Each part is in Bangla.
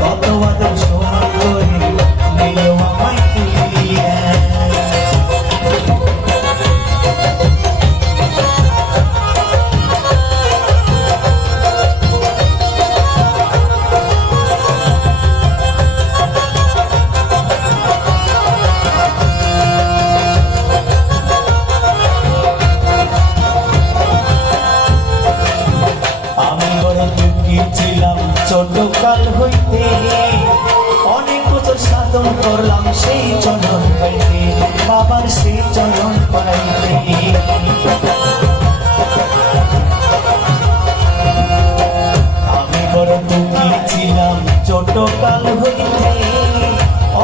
কত আদর সোহাগ করে ছিলাম হইতে অনেক বছর সাধন করলাম সেই চরণ পাইতে, বাবার সেই চরণ পাইতে। আমি বড় দুঃখী ছিলাম ছোট কাল হইতে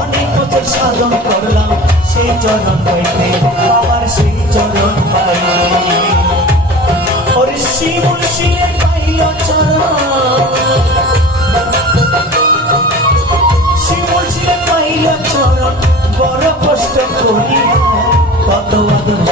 অনেক বছর সাধন করলাম সেই চরণ পাইতে, বাবার সেই চরণ পাইতে। ওরে শিমুল শিলে পাইল চরণ কত আদর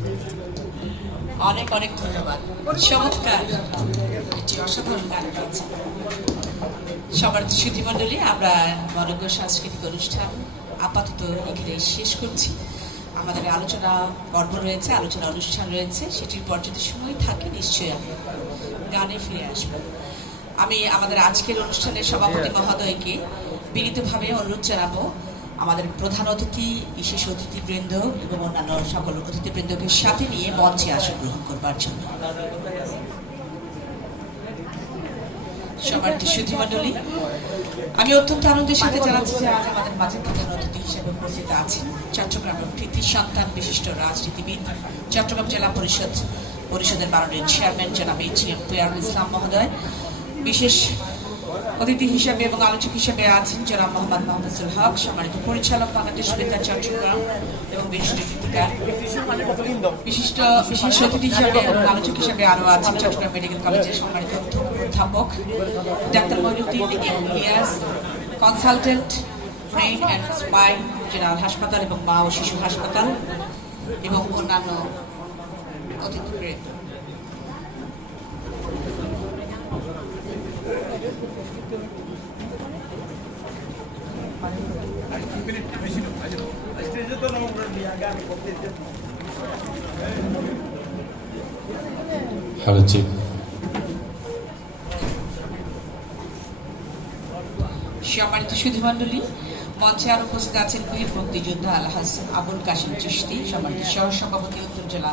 অনেক অনেক ধন্যবাদ। চমৎকার। একটি অসাধারণ গান গাইছে সবার সুধীমণ্ডলী আমরা মনজ্ঞ সাংস্কৃতিক অনুষ্ঠান আপাতত এখানে শেষ করছি। আমাদের আলোচনা পর্ব রয়েছে, আলোচনা অনুষ্ঠান রয়েছে। সেটির পর যদি সময় থাকে নিশ্চয়ই আমরা গানে ফিরে আসব। আমি আমাদের আজকের অনুষ্ঠানের সভাপতি মহোদয়কে বিনীতভাবে অনুরোধ জানাব আমাদের প্রধান অতিথি, বিশেষ অতিথিবৃন্দ এবং অন্যান্য সকল অতিথিবৃন্দকে সাথে নিয়ে মঞ্চে আসন গ্রহণ করবার জন্য। সবার মণ্ডলী আমি অত্যন্ত আনন্দের সাথে জানাচ্ছি যে আজ আমাদের মাঝে প্রধান অতিথি হিসেবে উপস্থিত আছেন চট্টগ্রামের কৃতি সন্তান বিশিষ্ট রাজনীতিবিদ, চট্টগ্রাম জেলা পরিষদ, পরিষদের মাননীয় চেয়ারম্যান জনাব এইচ এম ইসলাম মহোদয়। বিশেষ অতিথি হিসেবে এবং আলোচক হিসেবে আছেন জনাব মোহাম্মদ মাহমুদুল হক, সম্মানিত পরিচালক, বাংলাদেশ বেতার চট্টগ্রাম এবং বিশিষ্ট বিশেষ অতিথি হিসেবে এবং আলোচক হিসেবে আরও আছেন চট্টগ্রাম মেডিকেল কলেজের সম্মানিত অধ্যাপক doctor Mohiuddin Ilias consultant brain and spine general হাসপাতাল এবং মা ও শিশু হাসপাতাল এবং অন্যান্য অতিথিবৃন্দ। Chief. সম্মানিত সুধীমণ্ডলী মঞ্চে আর উপস্থিত আছেন বীর মুক্তিযোদ্ধা আলহাজ আবুল কাশিম চিস্তি সম্মানিত সহ সভাপতি উত্তর জেলা।